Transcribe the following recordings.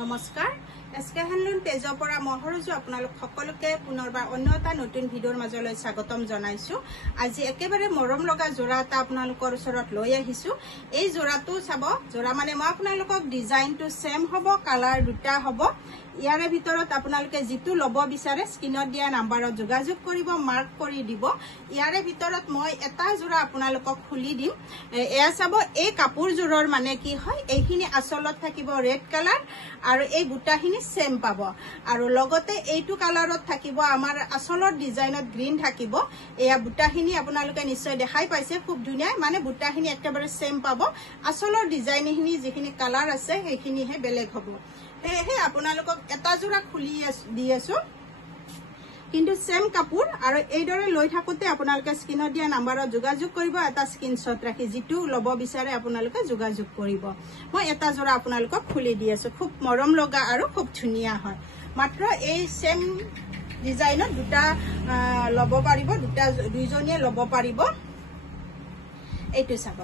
নমস্কাৰ SK handloom পেজৰ পৰা মহৰজু আপোনালোক সকলোকে পুনৰবাৰ অন্য এটা নতুন ভিডিঅ'ৰ মাজলৈ স্বাগতম জনাইছো। আজি একেবাৰে মৰম লগা জোৰা এটা আপোনালোকৰ ওচৰত লৈ আহিছো। এই জোৰাটো চাব, জোৰা মানে মই আপোনালোকক ডিজাইনটো সেম হ'ব, কালাৰ দুটা হ'ব। ইয়াৰে ভিতৰত আপোনালোকে যেটো লব বিচাৰে স্ক্ৰিনত দিয়া নাম্বাৰত যোগাযোগ কৰিব, মাৰ্ক কৰি দিব। ইয়াৰে ভিতৰত মই এটা জোৰা আপোনালোকক খুলি দিম। এয়া চাব, এই কাপোৰজোৰৰ মানে কি হয়, এইখিনি আচলত থাকিব ৰেড কালাৰ আৰু এই বুটাখিনি সেম পাব আৰু লগতে এইটো কালাৰত থাকিব আমাৰ আচলৰ ডিজাইনত গ্ৰীন থাকিব। এয়া বুটাখিনি আপোনালোকে নিশ্চয় দেখাই পাইছে, খুব ধুনীয়া, মানে বুটাখিনি একেবাৰে সেম পাব। আচলৰ ডিজাইনখিনি যিখিনি কালাৰ আছে সেইখিনিহে বেলেগ হ'ব। সেয়েহে আপোনালোকক এটা জোৰা খুলি দি আছো, কিন্তু সেম কাপোৰ আৰু এইদৰে লৈ থাকোতে আপোনালোকে স্ক্ৰিনত দিয়া নাম্বাৰত যোগাযোগ কৰিব। এটা স্ক্ৰিনশ্বট ৰাখি যেটো লব বিচাৰে আপোনালোকে যোগাযোগ কৰিব। মই এটা জোৰা আপোনালোকক খুলি দি আছো, খুব মৰম লগা আৰু খুব ধুনীয়া হয়। মাত্ৰ এই সেম ডিজাইনত দুটা লব পাৰিব, দুইজনীয়ে লব পাৰিব। এইটো চাব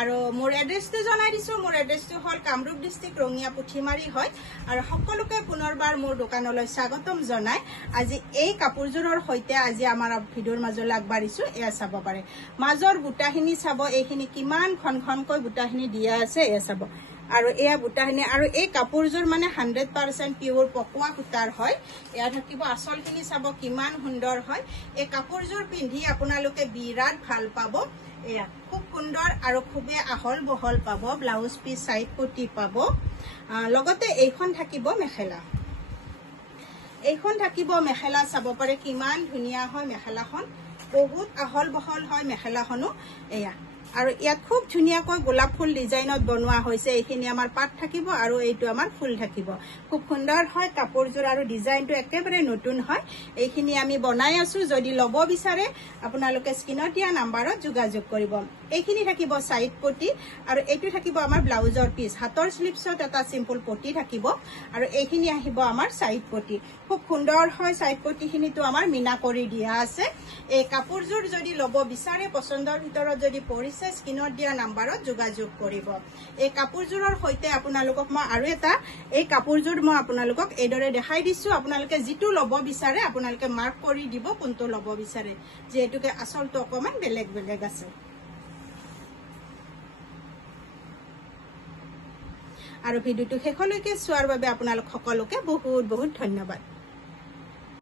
আৰু মোৰ এড্ৰেছটো জনাই দিছো। মোৰ এড্ৰেছটো হল কামৰূপ ডিস্ট্ৰিক্ট ৰঙিয়া পুঠিমাৰী হয় আৰু সকলোকে পুনৰবাৰ মোৰ দোকানলৈ স্বাগতম জনাই আজি এই কাপোৰজোৰৰ সৈতে আজি আমাৰ ভিডিঅ'ৰ মাজলৈ আগবাঢ়িছো। এয়া চাব পাৰে, মাজৰ বুটাখিনি চাব, এইখিনি কিমান খনখনকৈ বুটাখিনি দিয়া আছে। এয়া চাব আৰু এয়া বুটাখিনি, আৰু এই কাপোৰজোৰ মানে 100% পিওৰ পকোৱা সূতাৰ হয়। এয়া থাকিব আচলখিনি চাব কিমান সুন্দৰ হয়। এই কাপোৰজোৰ পিন্ধি আপোনালোকে বিৰাট ভাল পাব। এয়া খুব সুন্দৰ আৰু খুবেই আহল বহল পাব। ব্লাউজ পিস সাইড পটি পাব। লগতে এইখন থাকিব মেখেলা, এইখন থাকিব মেখেলা। চাব পাৰে কিমান ধুনীয়া হয় মেখেলাখন, বহুত আহল বহল হয় মেখেলাখনো। এয়া আৰু ইয়াত খুব ধুনীয়াকৈ গোলাপ ফুল ডিজাইনত বনোৱা হৈছে। এইখিনি আমাৰ পাট থাকিব আৰু এইটো আমাৰ ফুল থাকিব। খুব সুন্দৰ হয় কাপোৰজোৰ আৰু ডিজাইনটো একেবাৰে নতুন হয়। এইখিনি আমি বনাই আছো, যদি লব বিচাৰে আপোনালোকে স্ক্ৰিনত দিয়া নাম্বাৰত যোগাযোগ কৰিব। এইখিনি থাকিব সাইড পটি আৰু এইটো থাকিব আমাৰ ব্লাউজৰ পিস। হাতৰ স্লিপছত এটা সিম্পল পটি থাকিব আৰু এইখিনি আহিব আমাৰ সাইড পটি। খুব সুন্দৰ হয়, সাইড পটিখিনিতো আমাৰ মিনা কৰি দিয়া আছে। এই কাপোৰজোৰ যদি লব বিচাৰে, পছন্দৰ ভিতৰত যদি পৰিছে, স্ক্ৰিনত দিয়া নাম্বাৰত যোগাযোগ কৰিব। এই কাপোৰজোৰৰ সৈতে আপোনালোকক মই আৰু এটা, এই কাপোৰজোৰ মই আপোনালোকক এইদৰে দেখাই দিছো। আপোনালোকে যেটো লব বিচাৰে আপোনালোকে মাৰ্ক কৰি দিব কোনটো লব বিচাৰে, যেহেতুকে আচলটো অকমান বেলেগ বেলেগ আছে। আৰু ভিডিঅ'টো শেষলৈকে চোৱাৰ বাবে আপোনালোক সকলোকে বহুত বহুত ধন্যবাদ।